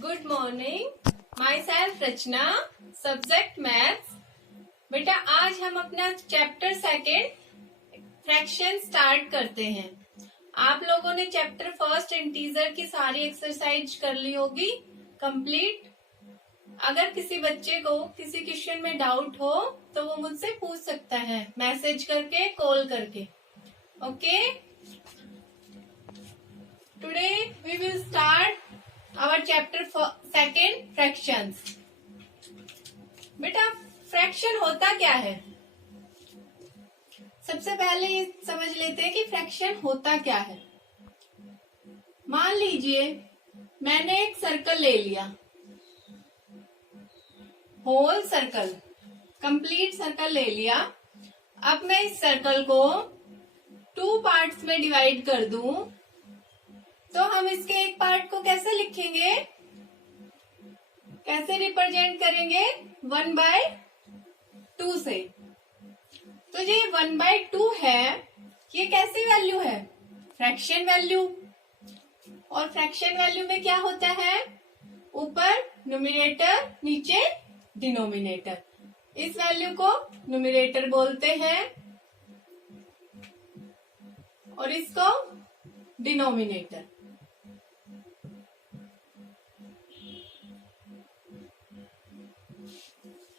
Good morning, myself Rachna, subject maths. बेटा आज हम अपना चैप्टर सेकेंड फ्रैक्शन स्टार्ट करते हैं। आप लोगों ने चैप्टर फर्स्ट इंटीजर की सारी एक्सरसाइज कर ली होगी कंप्लीट। अगर किसी बच्चे को किसी क्वेश्चन में डाउट हो तो वो मुझसे पूछ सकता है मैसेज करके, कॉल करके। Okay, today we will start our chapter second fractions. बेटा फ्रैक्शन होता क्या है? सबसे पहले ये समझ लेते हैं कि फ्रैक्शन होता क्या है। मान लीजिए मैंने एक सर्कल ले लिया, होल सर्कल, कंप्लीट सर्कल ले लिया। अब मैं इस सर्कल को 2 पार्ट्स में डिवाइड कर दूं तो हम इसके एक पार्ट को कैसे लिखेंगे, कैसे रिप्रेजेंट करेंगे? 1/2 से। तो जो ये 1/2 है, ये कैसी वैल्यू है? Fraction value. और फ्रैक्शन वैल्यू में क्या होता है? ऊपर न्यूमरेटर, नीचे डिनोमिनेटर। इस वैल्यू को न्यूमरेटर बोलते हैं और इसको डिनोमिनेटर।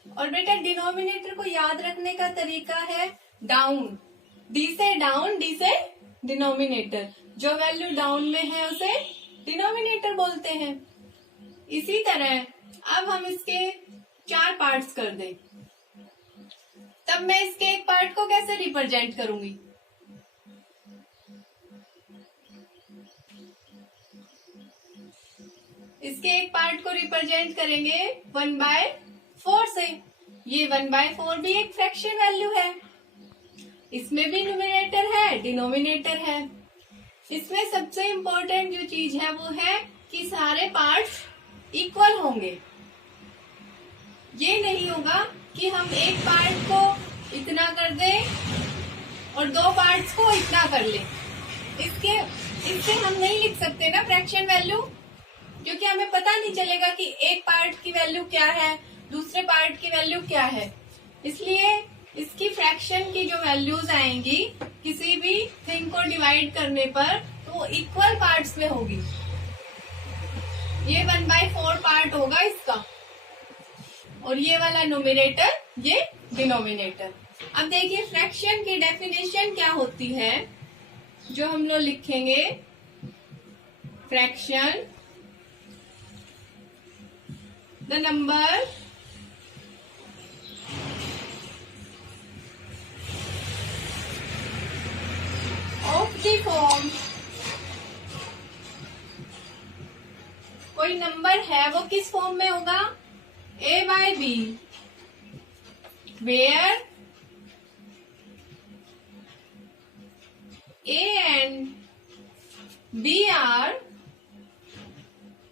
और बेटा डिनोमिनेटर को याद रखने का तरीका है डाउन, डी से डाउन, डी से डिनोमिनेटर। जो वैल्यू डाउन में है उसे डिनोमिनेटर बोलते हैं। इसी तरह अब हम इसके 4 पार्ट्स कर दें, तब मैं इसके एक पार्ट को कैसे रिप्रेजेंट करूंगी? इसके एक पार्ट को रिप्रेजेंट करेंगे 1/4 से। ये 1/4 भी एक फ्रैक्शन वैल्यू है। इसमें भी न्यूमरेटर है, डिनोमिनेटर है। इसमें सबसे इम्पोर्टेंट जो चीज है वो है कि सारे पार्ट्स इक्वल होंगे। ये नहीं होगा कि हम एक पार्ट को इतना कर दें और 2 पार्ट्स को इतना कर लें। इससे हम नहीं लिख सकते ना फ्रैक्शन वैल्यू, क्योंकि हमें पता नहीं चलेगा कि एक पार्ट की वैल्यू क्या है, दूसरे पार्ट की वैल्यू क्या है। इसलिए इसकी फ्रैक्शन की जो वैल्यूज आएंगी किसी भी थिंग को डिवाइड करने पर, तो वो इक्वल पार्ट्स में होगी। ये 1/4 पार्ट होगा इसका, और ये वाला न्यूमरेटर, ये डिनोमिनेटर। अब देखिए फ्रैक्शन की डेफिनेशन क्या होती है, जो हम लोग लिखेंगे। Fraction, the number of the form, कोई नंबर है वो किस फॉर्म में होगा? A/B, where A and B are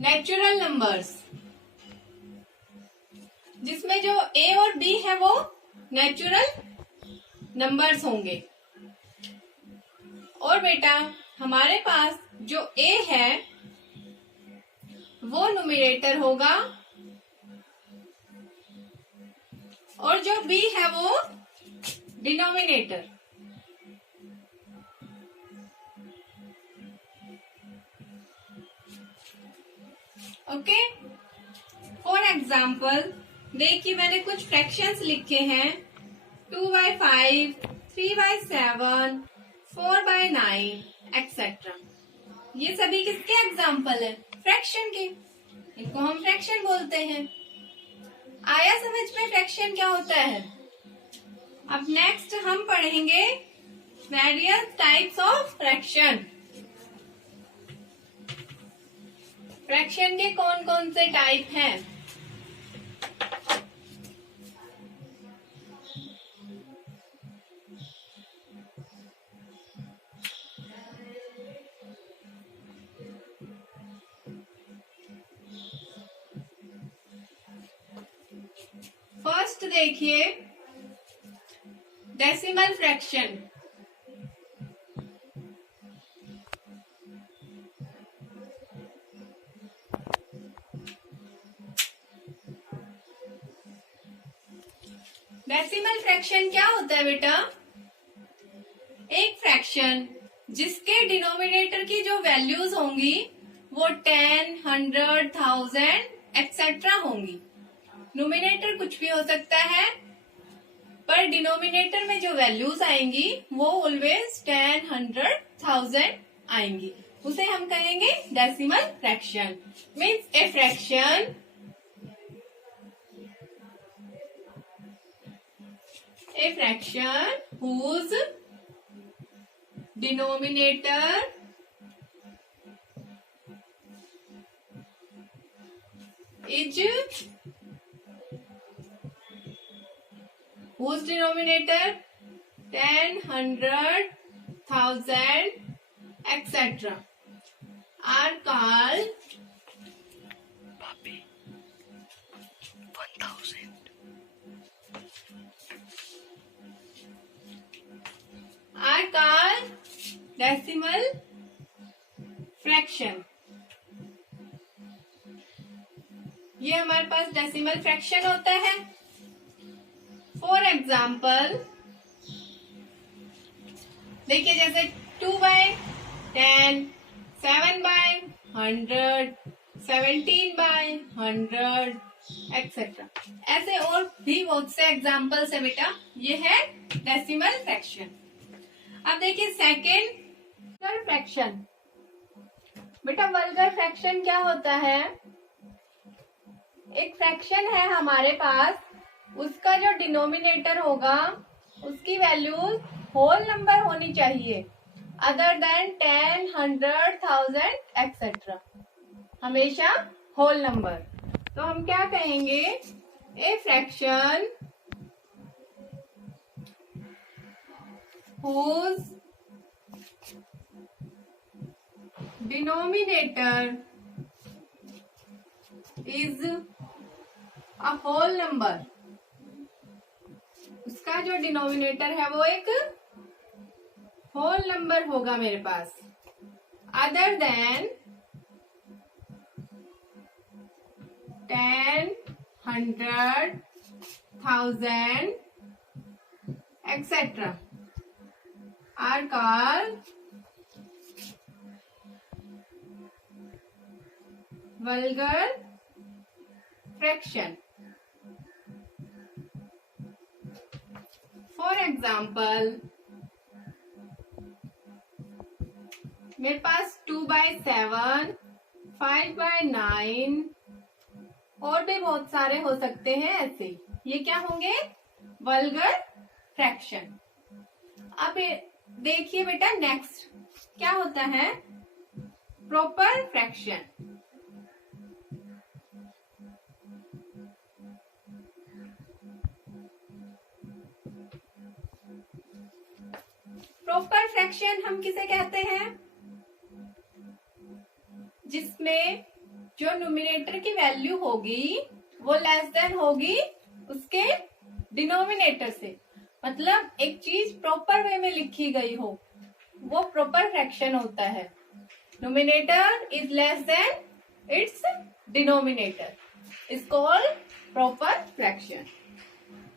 natural numbers, जिसमें जो A और B है वो नेचुरल नंबर्स होंगे। और बेटा हमारे पास जो A है वो न्यूमरेटर होगा और जो B है वो डिनोमिनेटर। ओके, फॉर एग्जाम्पल देखिए मैंने कुछ फ्रैक्शंस लिखे हैं 2/5, 3/7, 4/9 एक्सेट्रा। ये सभी किसके एग्जाम्पल है? फ्रैक्शन के। इनको हम फ्रैक्शन बोलते हैं। आया समझ में फ्रैक्शन क्या होता है? अब नेक्स्ट हम पढ़ेंगे various types of fraction. Fraction के कौन कौन से टाइप हैं? फर्स्ट देखिए डेसिमल फ्रैक्शन। डेसिमल फ्रैक्शन क्या होता है बेटा? एक फ्रैक्शन जिसके डिनोमिनेटर की जो वैल्यूज होंगी वो 10, 100, 1000 एक्सेट्रा होंगी। न्यूमिनेटर कुछ भी हो सकता है, पर डिनोमिनेटर में जो वैल्यूज आएंगी वो ऑलवेज 10, 100, 1000 आएंगी। उसे हम कहेंगे decimal fraction. Means A fraction whose denominator is 10, 100, 1000 etc. are called 1000 decimal fraction. ये हमारे पास डेसिमल फ्रैक्शन होता है। फॉर एग्जाम्पल देखिए, जैसे 2/10, 7/100, 17/100 एक्सेट्रा। ऐसे और भी बहुत से एग्जाम्पल्स है बेटा। ये है डेसिमल फ्रैक्शन। अब देखिए सेकेंड फ्रैक्शन। बेटा वल्गर फ्रैक्शन क्या होता है? एक फ्रैक्शन है हमारे पास, उसका जो डिनोमिनेटर होगा उसकी वैल्यूज होल नंबर होनी चाहिए, अदर देन 10, 100, 1000 एक्सेट्रा, हमेशा होल नंबर। तो हम क्या कहेंगे? ए fraction whose denominator is a whole number। उसका जो डिनोमिनेटर है वो एक होल नंबर होगा मेरे पास, other than 10, 100, 1000 etc. are called vulgar fraction। For example मेरे पास 2/7, 5/9 और भी बहुत सारे हो सकते हैं ऐसे। ये क्या होंगे? Vulgar fraction. अब देखिए बेटा नेक्स्ट क्या होता है? Proper fraction. प्रॉपर फ्रैक्शन हम किसे कहते हैं? जिसमें जो न्यूमिनेटर की वैल्यू होगी वो लेस देन होगी उसके डिनोमिनेटर से। मतलब एक चीज प्रॉपर वे में लिखी गई हो, वो प्रॉपर फ्रैक्शन होता है। Numerator is less than it's denominator is called proper fraction.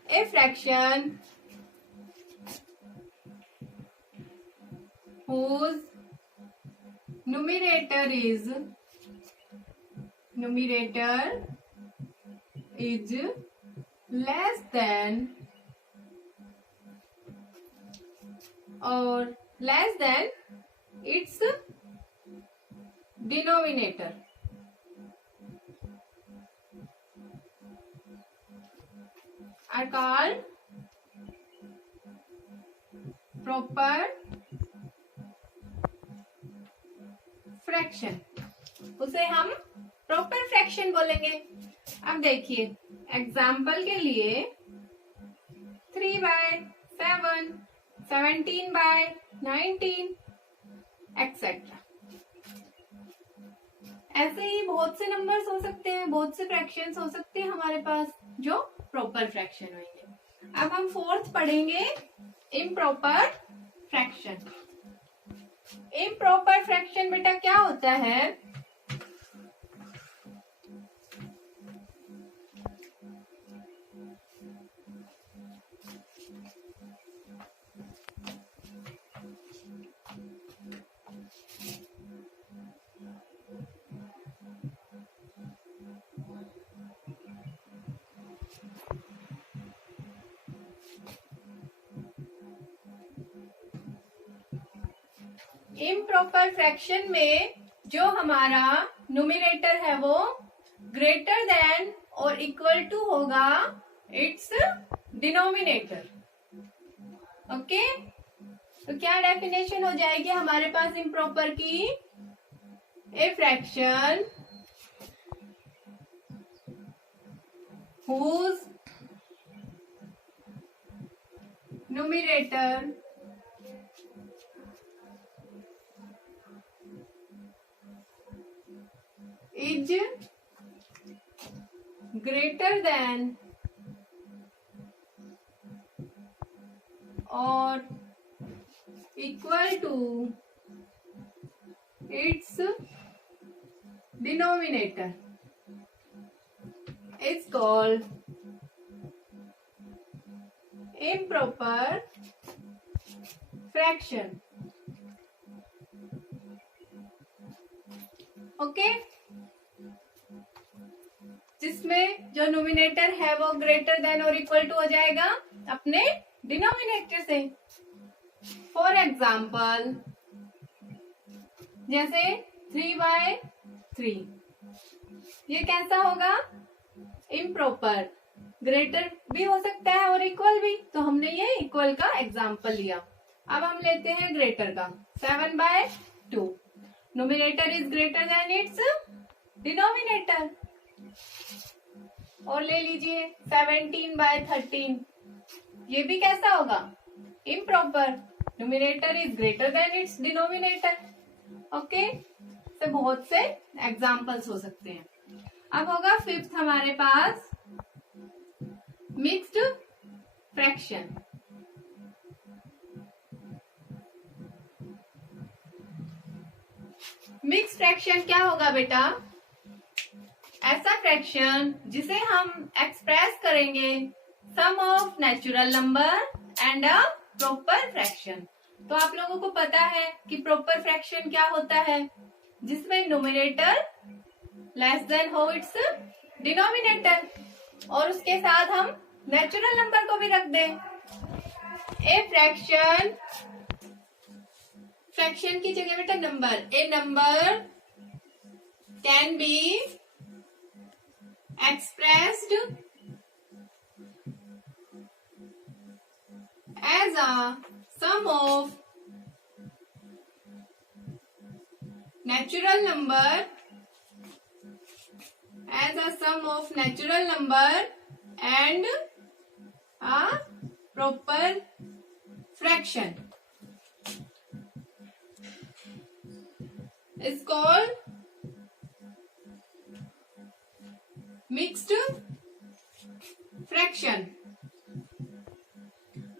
A fraction whose numerator is less than or less than its denominator are called proper fraction. उसे हम प्रॉपर फ्रैक्शन बोलेंगे। अब देखिए एग्जाम्पल के लिए 3/7, 17/19 etcetera. ऐसे ही बहुत से नंबर्स हो सकते हैं, बहुत से फ्रैक्शंस हो सकते हैं हमारे पास जो प्रॉपर फ्रैक्शन होंगे। अब हम फोर्थ पढ़ेंगे इम्प्रॉपर फ्रैक्शन। इम्प्रॉपर फ्रैक्शन बेटा क्या होता है? इम्प्रॉपर फ्रैक्शन में जो हमारा न्यूमरेटर है वो ग्रेटर देन और इक्वल टू होगा इट्स डिनोमिनेटर। ओके, तो क्या डेफिनेशन हो जाएगी हमारे पास इम्प्रॉपर की? ए fraction whose numerator is greater than or equal to its denominator is called improper fraction. Okay, जिसमें जो न्यूमिनेटर है वो ग्रेटर देन और इक्वल टू हो जाएगा अपने डिनोमिनेटर से। फॉर एग्जाम्पल जैसे 3/3, ये कैसा होगा? इम्प्रॉपर। ग्रेटर भी हो सकता है और इक्वल भी, तो हमने ये इक्वल का एग्जाम्पल लिया। अब हम लेते हैं ग्रेटर का। 7/2, numerator is greater than it's denominator. और ले लीजिए 17/13, ये भी कैसा होगा? Improper. Numerator is greater than it's denominator. Okay, से बहुत से एग्जाम्पल्स हो सकते हैं। अब होगा फिफ्थ हमारे पास मिक्स्ड फ्रैक्शन। मिक्स्ड फ्रैक्शन क्या होगा बेटा? ऐसा फ्रैक्शन जिसे हम एक्सप्रेस करेंगे sum of natural number and a proper fraction. तो आप लोगों को पता है कि प्रॉपर फ्रैक्शन क्या होता है? जिसमें न्यूमरेटर लेस देन हो इट्स डिनोमिनेटर, और उसके साथ हम नेचुरल नंबर को भी रख दें। ए फ्रैक्शन, फ्रैक्शन की जगह बेटा number, a number can be expressed as a sum of natural number, as a sum of natural number and a proper fraction is called mixed fraction।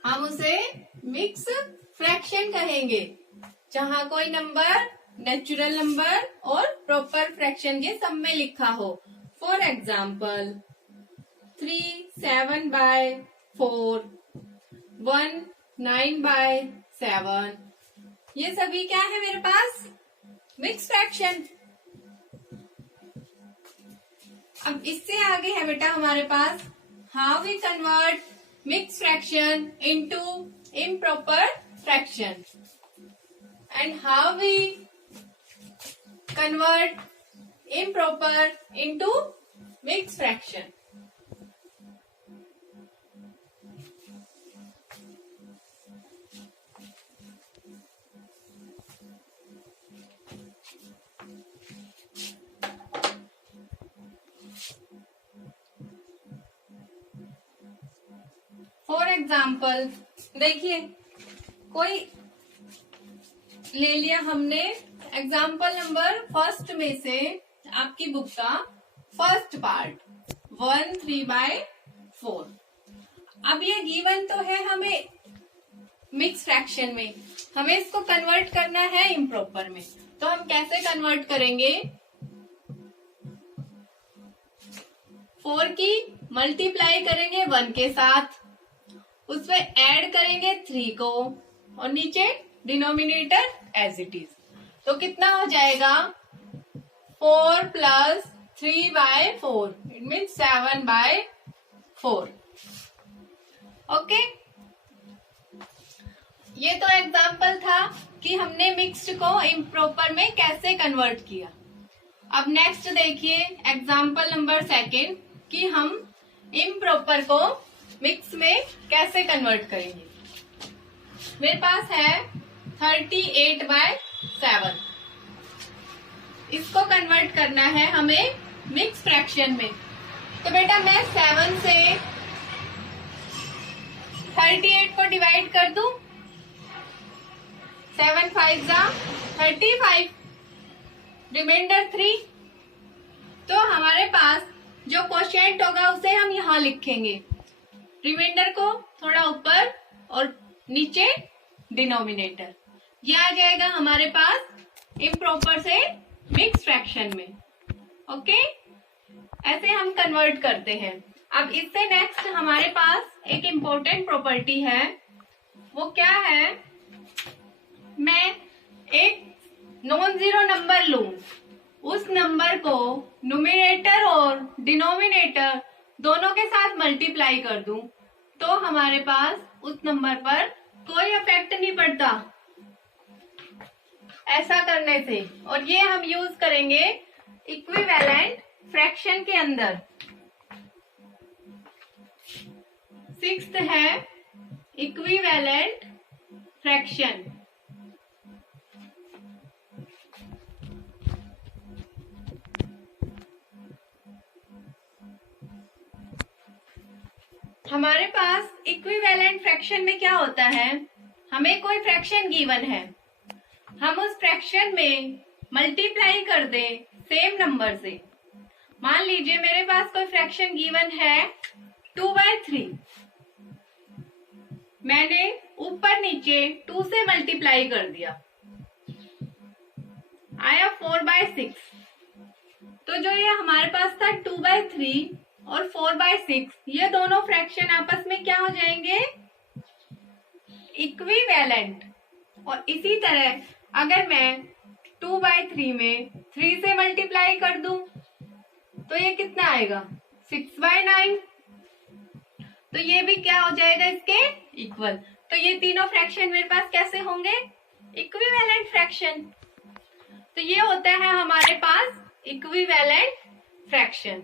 हम उसे mix fraction कहेंगे जहां कोई number natural number और proper fraction के सम में लिखा हो। फॉर एग्जाम्पल 3 7/4, 1 9/7, ये सभी क्या है मेरे पास? Mix fraction. अब इससे आगे है बेटा हमारे पास how we convert mix fraction into improper fraction and how we convert improper into mixed fraction। For example देखिए, कोई ले लिया हमने एग्जाम्पल नंबर फर्स्ट में से आपकी बुक का फर्स्ट पार्ट 1 3/4। अब ये गिवन तो है हमें मिक्स फ्रैक्शन में, हमें इसको कन्वर्ट करना है इम्प्रॉपर में। तो हम कैसे कन्वर्ट करेंगे? 4 की मल्टीप्लाई करेंगे 1 के साथ, उसमें ऐड करेंगे 3 को, और नीचे डिनोमिनेटर एज इट इज। तो कितना हो जाएगा? 4 + 3/4, इट मीन 7/4। ओके, ये तो एग्जाम्पल था कि हमने मिक्स्ड को इम्प्रॉपर में कैसे कन्वर्ट किया। अब नेक्स्ट देखिए एग्जाम्पल नंबर 2 कि हम इम्प्रॉपर को मिक्स में कैसे कन्वर्ट करेंगे। मेरे पास है 38/7। इसको कन्वर्ट करना है हमें मिक्स फ्रैक्शन में। तो बेटा मैं 7 से 38 को डिवाइड कर दूं। 7 5 जा 35, रिमाइंडर 3। तो हमारे पास जो क्वोशिएंट होगा उसे हम यहाँ लिखेंगे, रिमाइंडर को थोड़ा ऊपर और नीचे डिनोमिनेटर। ये आ जाएगा हमारे पास इम्प्रॉपर से मिक्स फ्रैक्शन में। ओके, ऐसे हम कन्वर्ट करते हैं। अब इससे नेक्स्ट हमारे पास एक इम्पोर्टेंट प्रॉपर्टी है, वो क्या है, मैं एक नॉन जीरो नंबर लूं, उस नंबर को न्यूमरेटर और डिनोमिनेटर दोनों के साथ मल्टीप्लाई कर दूं, तो हमारे पास उस नंबर पर कोई इफेक्ट नहीं पड़ता ऐसा करने से। और ये हम यूज करेंगे इक्विवेलेंट फ्रैक्शन के अंदर। 6th है इक्विवेलेंट फ्रैक्शन। हमारे पास इक्विवेलेंट फ्रैक्शन में क्या होता है, हमें कोई फ्रैक्शन गिवन है, हम उस फ्रैक्शन में मल्टीप्लाई कर दें सेम नंबर से। मान लीजिए मेरे पास कोई फ्रैक्शन गिवन है 2/3, मैंने ऊपर नीचे 2 से मल्टीप्लाई कर दिया, आया 4/6। तो जो ये हमारे पास था 2/3 और 4/6, ये दोनों फ्रैक्शन आपस में क्या हो जाएंगे, इक्विवेलेंट। और इसी तरह अगर मैं 2/3 में 3 से मल्टीप्लाई कर दूं तो ये कितना आएगा, 6/9। तो ये भी क्या हो जाएगा इसके इक्वल। तो ये तीनों फ्रैक्शन मेरे पास कैसे होंगे, इक्विवेलेंट फ्रैक्शन। तो ये होता है हमारे पास इक्विवेलेंट फ्रैक्शन।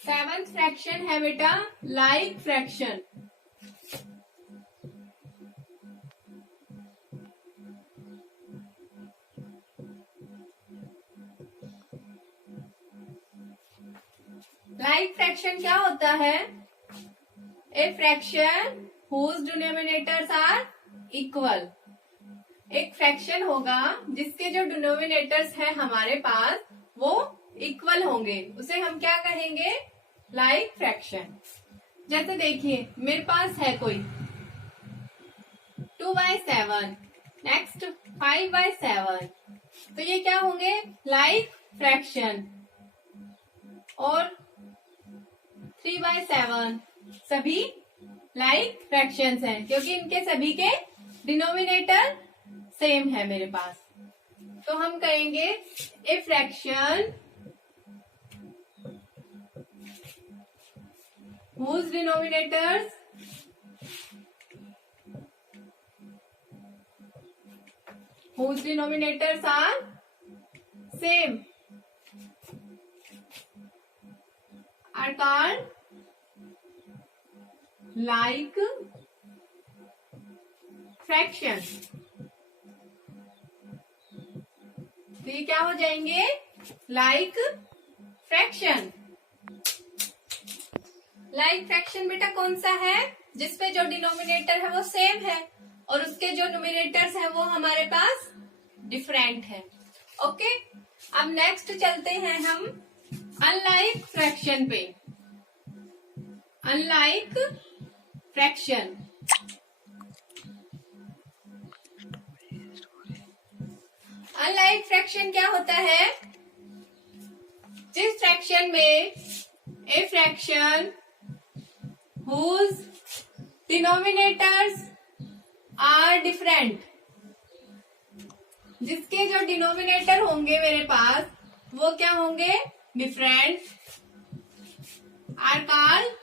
सेवंथ फ्रैक्शन है बेटा लाइक फ्रैक्शन। लाइक फ्रैक्शन क्या होता है, a fraction whose denominators are equal. एक फ्रैक्शन होगा जिसके जो डिनोमिनेटर्स हैं हमारे पास वो इक्वल होंगे, उसे हम क्या कहेंगे, लाइक फ्रैक्शन। जैसे देखिए मेरे पास है कोई 2/7, नेक्स्ट 5/7, तो ये क्या होंगे, लाइक फ्रैक्शन। और 3/7 सभी लाइक फ्रैक्शंस हैं क्योंकि इनके सभी के डिनोमिनेटर सेम है मेरे पास। तो हम कहेंगे ए fraction whose denominators are same are called like fraction। तो ये क्या हो जाएंगे, लाइक फ्रैक्शन। लाइक फ्रैक्शन बेटा कौन सा है, जिसपे जो डिनोमिनेटर है वो सेम है और उसके जो न्यूमरेटर्स है वो हमारे पास डिफरेंट है। ओके, अब नेक्स्ट चलते हैं हम अनलाइक फ्रैक्शन पे। अनलाइक फ्रैक्शन, अनलाइक फ्रैक्शन क्या होता है, जिस फ्रैक्शन में a fraction whose denominators are different, जिसके जो डिनोमिनेटर होंगे मेरे पास वो क्या होंगे, different, are called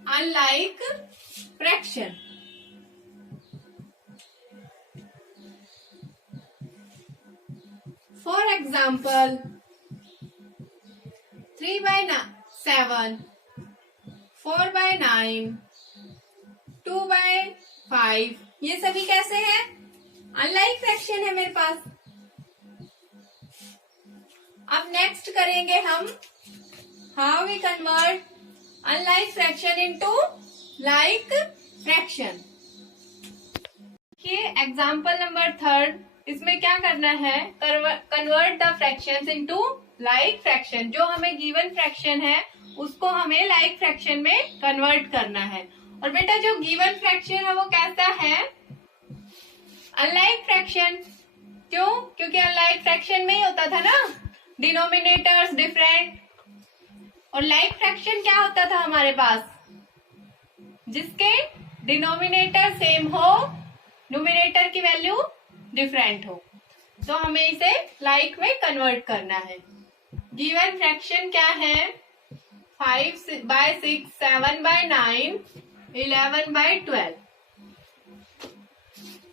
unlike fraction. For example 3/7, 4/9, 2/5, ये सभी कैसे हैं, अनलाइक फ्रैक्शन है मेरे पास। अब नेक्स्ट करेंगे हम how we convert unlike fraction into like fraction. ये एग्जाम्पल नंबर 3, इसमें क्या करना है, convert the fractions into like fraction. जो हमें गिवन फ्रैक्शन है उसको हमें लाइक फ्रैक्शन में कन्वर्ट करना है। और बेटा जो गिवन फ्रैक्शन है वो कैसा है, अनलाइक फ्रैक्शन। क्यों, क्योंकि अनलाइक फ्रैक्शन में ही होता था ना डिनोमिनेटर्स डिफरेंट, और लाइक फ्रैक्शन क्या होता था हमारे पास, जिसके डिनोमिनेटर सेम हो, न्यूमिनेटर की वैल्यू डिफरेंट हो। तो हमें इसे लाइक में कन्वर्ट करना है। गिवन फ्रैक्शन क्या है, 5/6, 7/9, 11/12।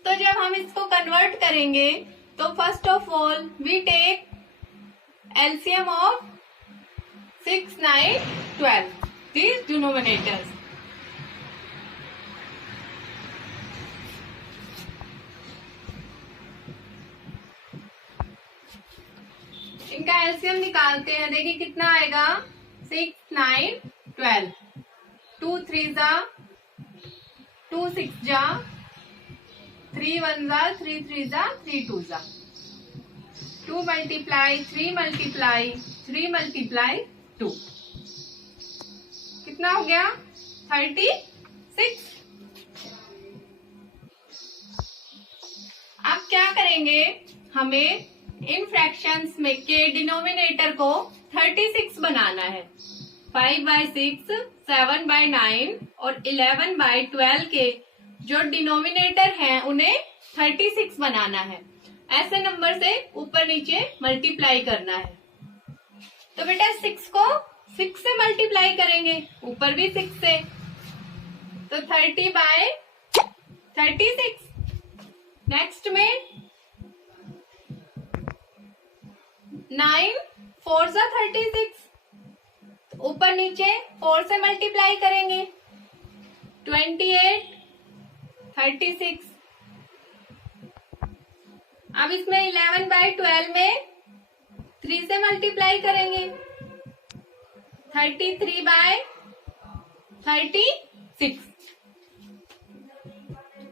तो जब हम इसको कन्वर्ट करेंगे तो first of all we take LCM of 6, 9, 12, these denominators। इनका एलसीएम निकालते हैं, देखिए कितना आएगा, 6, 9, 12, 2 3 जा, 2 6 जा, 3 1 जा, 3 3 जा, 3 2 जा, 2 मल्टीप्लाई 3 मल्टीप्लाई 3 मल्टीप्लाई 2, कितना हो गया, 36। अब क्या करेंगे, हमें इन फ्रैक्शंस में के डिनोमिनेटर को 36 बनाना है। 5/6, 7/9 और 11/12 के जो डिनोमिनेटर हैं उन्हें 36 बनाना है। ऐसे नंबर से ऊपर नीचे मल्टीप्लाई करना है। तो बेटा 6 को 6 से मल्टीप्लाई करेंगे, ऊपर भी 6 से, तो 30/36। नेक्स्ट में 9 4 जा 36, ऊपर नीचे 4 से मल्टीप्लाई करेंगे, 28 36। अब इसमें 11/12 में 3 से मल्टीप्लाई करेंगे, 33/36।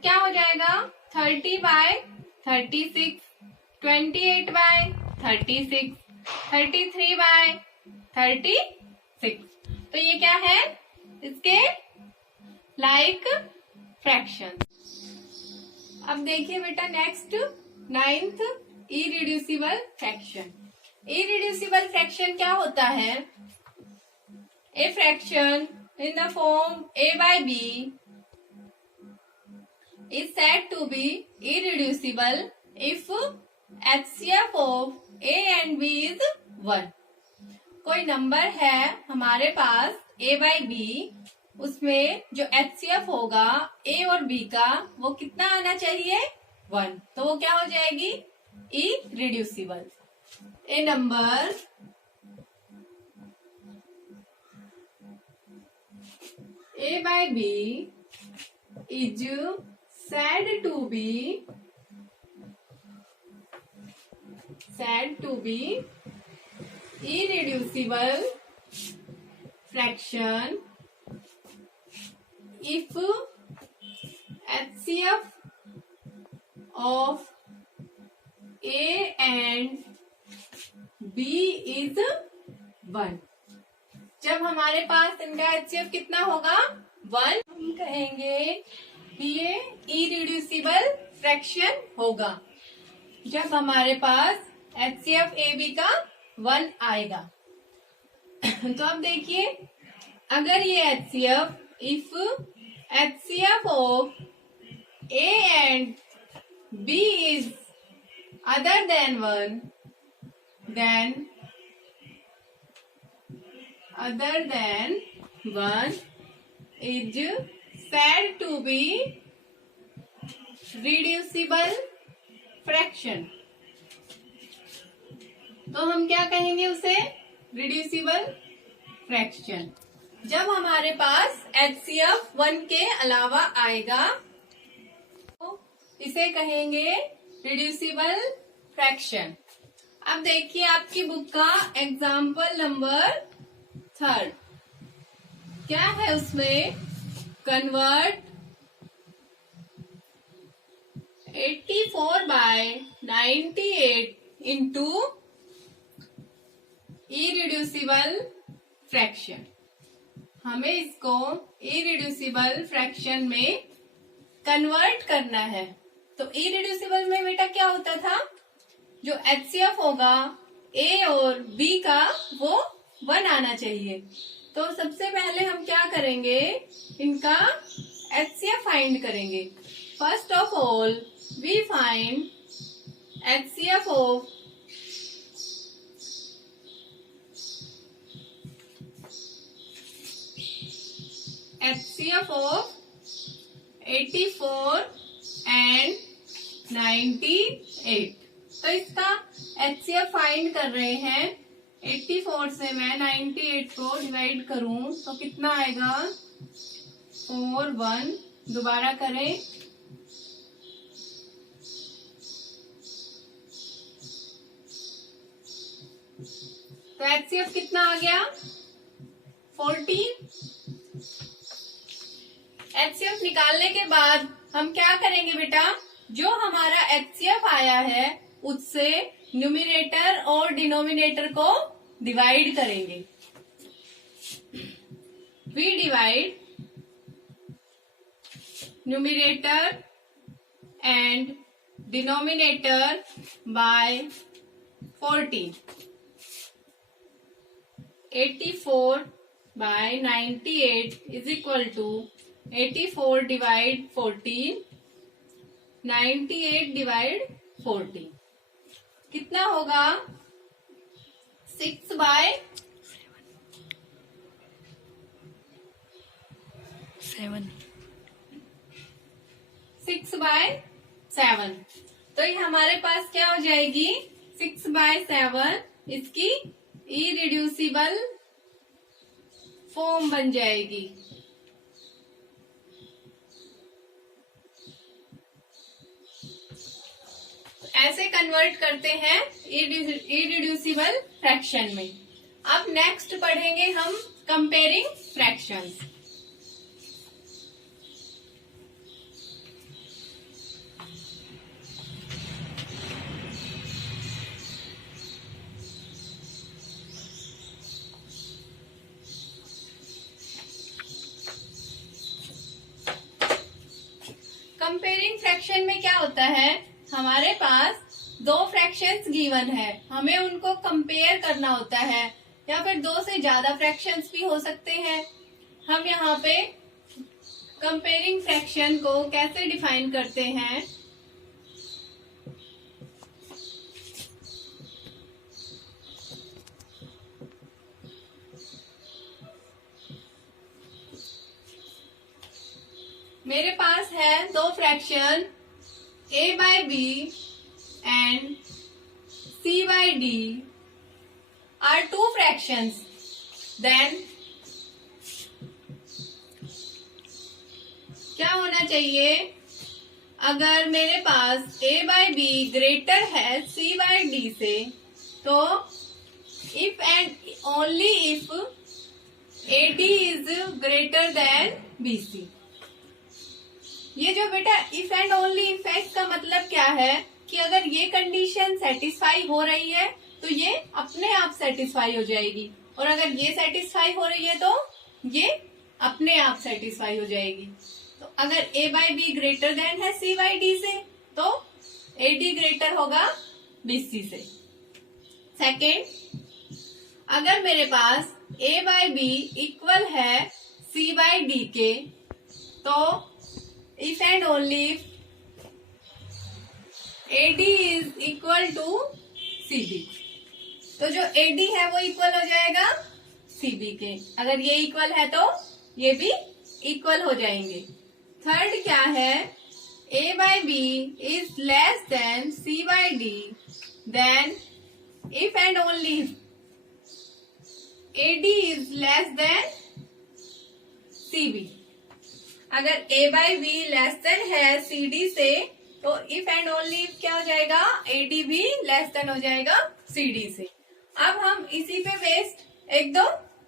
क्या हो जाएगा, 30/36, 28/36, 33/36। तो ये क्या है, इसके लाइक फ्रैक्शन। अब देखिए बेटा next 9th irreducible fraction. Irreducible fraction क्या होता है, a fraction in the form a/b is said to be irreducible if HCF of a and b is 1। कोई नंबर है हमारे पास a/b, उसमें जो HCF होगा a और b का वो कितना आना चाहिए, 1। तो वो क्या हो जाएगी, irreducible। A number a/b is said to be irreducible fraction if HCF of a and b is 1। जब हमारे पास इनका HCF कितना होगा, 1, हम कहेंगे ये इरिड्यूसिबल फ्रैक्शन होगा जब हमारे पास HCF AB का 1 आएगा। तो अब देखिए, अगर ये HCF if HCF of A and B is other than 1, then is said to be reducible fraction. तो हम क्या कहेंगे उसे? Reducible fraction. जब हमारे पास HCF 1 के अलावा आएगा तो इसे कहेंगे रिड्यूसिबल फ्रैक्शन. अब देखिए आपकी बुक का एग्जाम्पल नंबर 3 क्या है उसमें? Convert 84/98 into irreducible fraction. हमें इसको इरिड्यूसिबल फ्रैक्शन में कन्वर्ट करना है. तो इरिड्यूसिबल में बेटा क्या होता था? जो HCF होगा A और B का वो 1 आना चाहिए. तो सबसे पहले हम क्या करेंगे? इनका HCF फाइंड करेंगे. First of all we find HCF of HCF of 84 and 98. तो इसका HCF फाइंड कर रहे हैं. 84 से मैं 98 को डिवाइड करूं तो कितना आएगा? 4 1. दोबारा करें. तो HCF कितना आ गया? 14. HCF निकालने के बाद हम क्या करेंगे बेटा? जो हमारा HCF आया है उससे न्यूमरेटर और डिनोमिनेटर को डिवाइड करेंगे. We divide numerator and denominator by 14. 84/98 is equal to 84 divide 14, 98 divide 14. कितना होगा? 6/7. 6/7. तो ये हमारे पास क्या हो जाएगी? 6/7 इसकी इरिड्यूसिबल फॉर्म बन जाएगी. ऐसे कन्वर्ट करते हैं इरिड्यूसिबल फ्रैक्शन में. अब नेक्स्ट पढ़ेंगे हम कंपेयरिंग फ्रैक्शंस. कंपेयरिंग फ्रैक्शन में क्या होता है? हमारे पास 2 फ्रैक्शंस गिवन है, हमें उनको कंपेयर करना होता है, या फिर 2 से ज्यादा फ्रैक्शंस भी हो सकते हैं. हम यहाँ पे कंपेयरिंग फ्रैक्शन को कैसे डिफाइन करते हैं? मेरे पास है 2 fraction A/B and C/D are 2 fractions. Then क्या होना चाहिए? अगर मेरे पास A/B ग्रेटर है C/D से, तो if and only if AD is greater than BC. ये जो बेटा इफ एंड ओनली इफ है, इसका मतलब क्या है कि अगर ये कंडीशन सेटिस्फाई हो रही है तो ये अपने आप सेटिस्फाई हो जाएगी, और अगर ये सेटिस्फाई हो रही है तो ये अपने आप सेटिस्फाई हो जाएगी. तो अगर A/B ग्रेटर देन है C/D से, तो AD ग्रेटर होगा BC से. सेकेंड, अगर मेरे पास A/B इक्वल है C/D के, तो if and only AD is equal to CB, तो जो AD है वो इक्वल हो जाएगा CB के। अगर ये इक्वल है तो ये भी इक्वल हो जाएंगे। थर्ड क्या है, A by B is less than C by D, then if and only AD is less than CB। अगर A by B less than है CD से, तो इफ एंड ओनली क्या हो जाएगा, AD भी लेस देन हो जाएगा CD से। अब हम इसी पे बेस्ड एक दो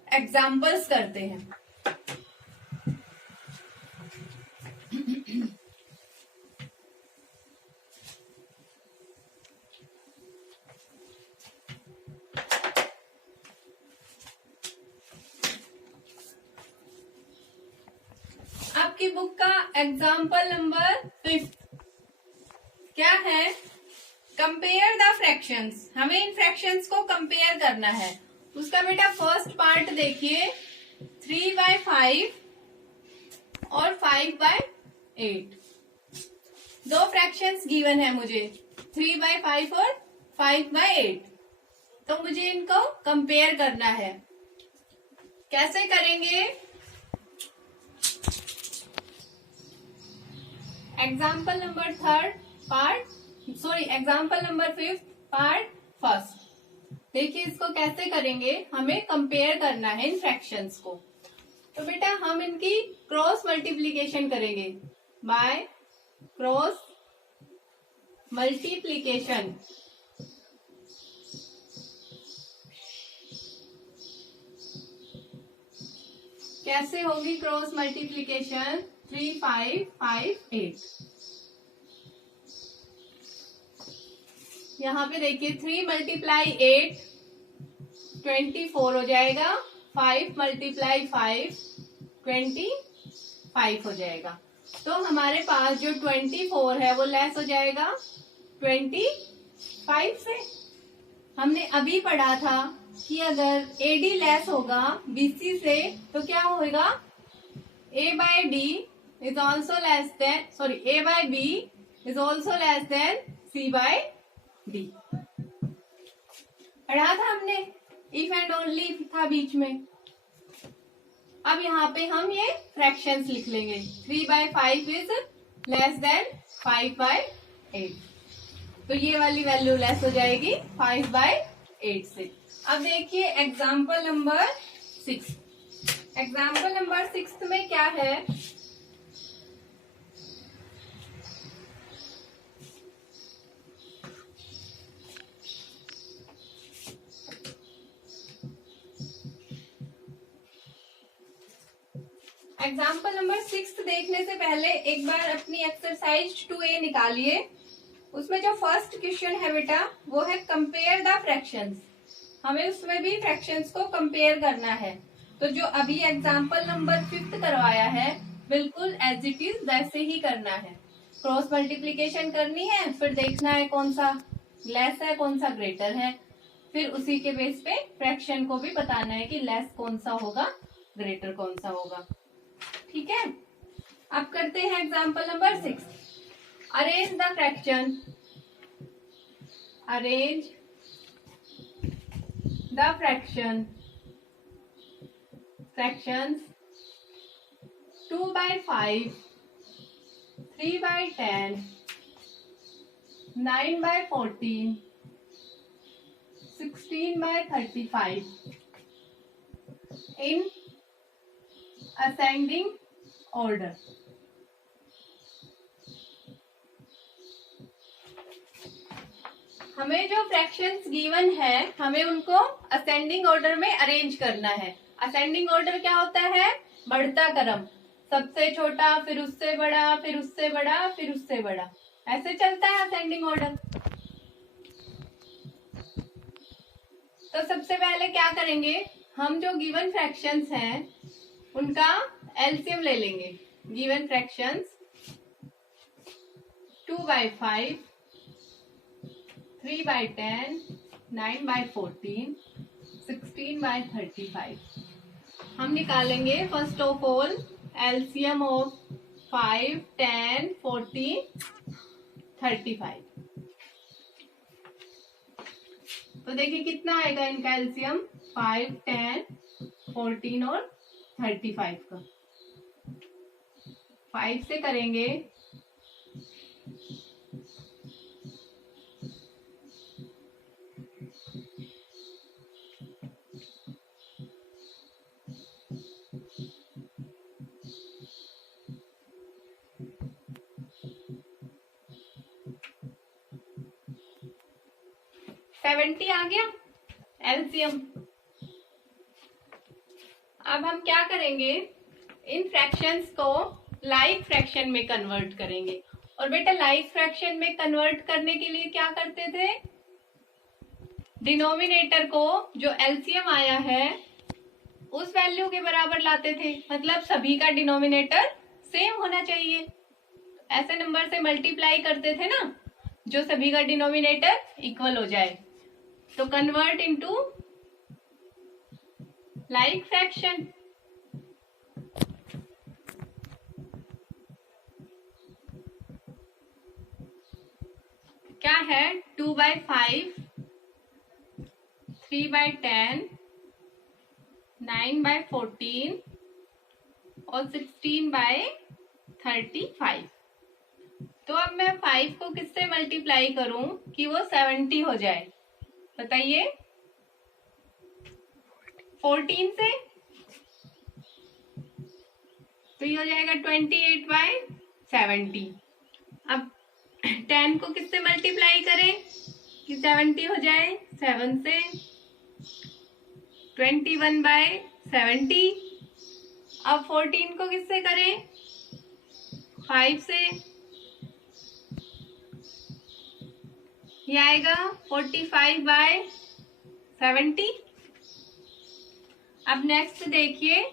एग्जाम्पल्स करते हैं। आपकी बुक का एग्जाम्पल नंबर 5 क्या है, कंपेयर द फ्रैक्शंस। हमें इन फ्रैक्शंस को कंपेयर करना है। उसका बेटा फर्स्ट पार्ट देखिए, 3/5 और 5/8। दो फ्रैक्शंस गिवन है मुझे, 3/5 और 5/8। तो मुझे इनको कंपेयर करना है। कैसे करेंगे, एग्जाम्पल नंबर 5 पार्ट फर्स्ट। देखिए इसको कैसे करेंगे, हमें कंपेयर करना है इन फ्रैक्शंस को। तो बेटा हम इनकी क्रॉस मल्टीप्लीकेशन करेंगे, बाय क्रॉस मल्टीप्लीकेशन। कैसे होगी क्रॉस मल्टीप्लीकेशन, 3, 5, 5, 8। यहाँ पे देखिए 3 × 8 24 हो जाएगा, 5 × 5 25 हो जाएगा। तो हमारे पास जो 24 है वो लेस हो जाएगा 25 से। हमने अभी पढ़ा था कि अगर AD लेस होगा BC से तो क्या होगा, A by B is also less than C by D। पढ़ा था हमने, इफ एंड ओनली था बीच में। अब यहाँ पे हम ये फ्रैक्शंस लिख लेंगे, 3/5 इज लेस देन 5/8। तो ये वाली वैल्यू लेस हो जाएगी 5/8 से। अब देखिए एग्जाम्पल नंबर 6। एग्जाम्पल नंबर 6 में क्या है, एग्जाम्पल नंबर 6 देखने से पहले एक बार अपनी एक्सरसाइज 2A निकालिए। उसमें जो फर्स्ट क्वेश्चन है बेटा वो है कंपेयर द फ्रैक्शंस। हमें उसमें भी फ्रैक्शंस को कंपेयर करना है। तो जो अभी एग्जाम्पल नंबर 5 करवाया है बिल्कुल एज इट इज वैसे ही करना है। क्रॉस मल्टीप्लीकेशन करनी है, फिर देखना है कौन सा लेस है कौन सा ग्रेटर है, फिर उसी के बेस पे फ्रैक्शन को भी बताना है कि लेस कौन सा होगा ग्रेटर कौन सा होगा। ठीक है, अब करते हैं example number 6। Arrange the fraction, arrange the fraction, fractions 2/5, 3/10, 9/14, 16/35 in ascending order। हमें जो फ्रैक्शंस गिवन है हमें उनको असेंडिंग ऑर्डर में अरेंज करना है। असेंडिंग ऑर्डर क्या होता है, बढ़ता क्रम, सबसे छोटा फिर उससे बड़ा फिर उससे बड़ा फिर उससे बड़ा, ऐसे चलता है असेंडिंग ऑर्डर। तो सबसे पहले क्या करेंगे, हम जो गिवन फ्रैक्शंस हैं उनका एलसीएम ले लेंगे। Given fractions 2/5, 3/10, 9/14, 16/35। हम निकालेंगे first of all LCM of 5, 10, 14, 35। तो देखिए कितना आएगा इनका एलसीएम, 5, 10, 14 और 35 का। 5 से करेंगे सेवेंटी आ गया एलसीएम। अब हम क्या करेंगे, इन फ्रैक्शंस को लाइक फ्रैक्शन में कन्वर्ट करेंगे। और बेटा लाइक फ्रैक्शन में कन्वर्ट करने के लिए क्या करते थे, डिनोमिनेटर को जो एलसीएम आया है उस वैल्यू के बराबर लाते थे, मतलब सभी का डिनोमिनेटर सेम होना चाहिए। ऐसे नंबर से मल्टीप्लाई करते थे ना, जो सभी का डिनोमिनेटर इक्वल हो जाए। तो कन्वर्ट इनटू लाइक फ्रैक्शन। क्या है, 2/5, 3/10, 9/14 और 16/35। तो अब मैं 5 को किससे मल्टीप्लाई करूं कि वो 70 हो जाए, बताइए। 14 से, तो ये हो जाएगा 28/70। अब 10 को किससे मल्टीप्लाई करें कि 70 हो जाए, 7 से, 21/70। अब 14 को किससे करें, 5 से, ये आएगा 45/70। अब नेक्स्ट देखिए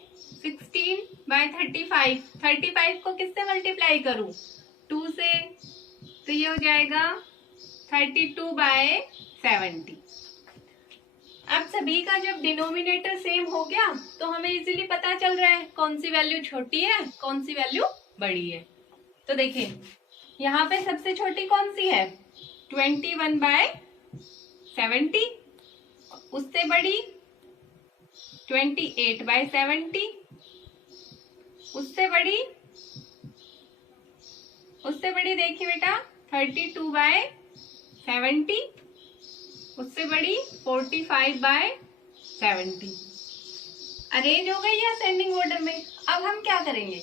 16/35। 35 को किससे मल्टीप्लाई करूं, 2 से, तो ये हो जाएगा 32/70। अब सभी का जब डिनोमिनेटर सेम हो गया तो हमें इजीली पता चल रहा है कौन सी वैल्यू छोटी है कौन सी वैल्यू बड़ी है। तो देखिए यहाँ पे सबसे छोटी कौन सी है, 21/70। उससे बड़ी 28/70। उससे बड़ी देखिए बेटा 32/70। उससे बड़ी 45/70। अरेंज हो गई है असेंडिंग ऑर्डर में। अब हम क्या करेंगे,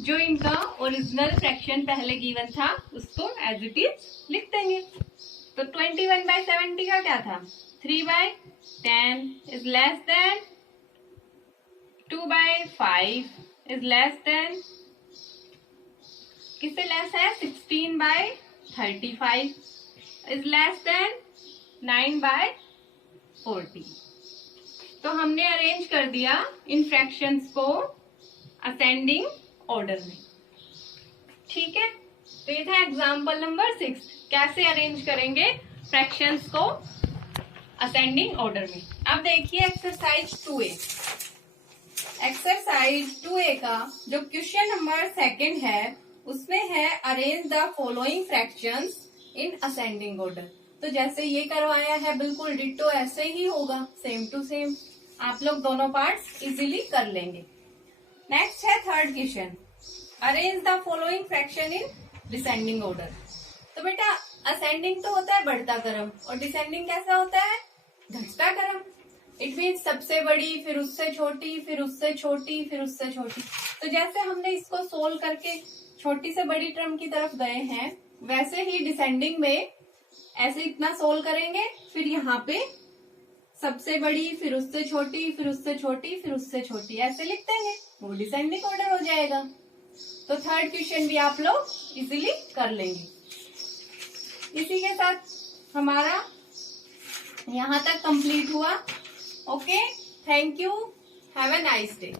जो इनका ओरिजिनल फ्रैक्शन पहले गिवन था उसको एज इट इज लिख देंगे। तो 21/70 का क्या था, 3/10 is less than 2/5 is less than, किससे लेस है, 16/35 इज लेस देन 9/40। तो हमने अरेंज कर दिया इन फ्रैक्शंस को असेंडिंग ऑर्डर में, ठीक है। तो ये था एग्जाम्पल नंबर 6, कैसे अरेंज करेंगे फ्रैक्शंस को असेंडिंग ऑर्डर में। अब देखिए एक्सरसाइज 2A। एक्सरसाइज 2A का जो क्वेश्चन नंबर 2 है उसमें है arrange the following fractions in ascending order. तो जैसे ये करवाया है बिल्कुल डिट्टो ऐसे ही होगा, सेम टू सेम। आप लोग दोनों पार्ट्स इजीली कर लेंगे। नेक्स्ट है third question, arrange the following fraction in descending order. तो बेटा असेंडिंग तो होता है बढ़ता क्रम और डिसेंडिंग कैसा होता है, घटता क्रम। इट मीन्स सबसे बड़ी, फिर उससे छोटी, फिर उससे छोटी, फिर उससे छोटी। तो जैसे हमने इसको सोल्व करके छोटी से बड़ी टर्म की तरफ गए हैं, वैसे ही डिसेंडिंग में ऐसे इतना सोल्व करेंगे, फिर यहाँ पे सबसे बड़ी, फिर उससे छोटी, फिर उससे छोटी, फिर उससे छोटी, ऐसे लिख देंगे, वो डिसेंडिंग ऑर्डर हो जाएगा। तो थर्ड क्वेश्चन भी आप लोग इजीली कर लेंगे। इसी के साथ हमारा यहाँ तक कंप्लीट हुआ। Okay, thank you, have a nice day.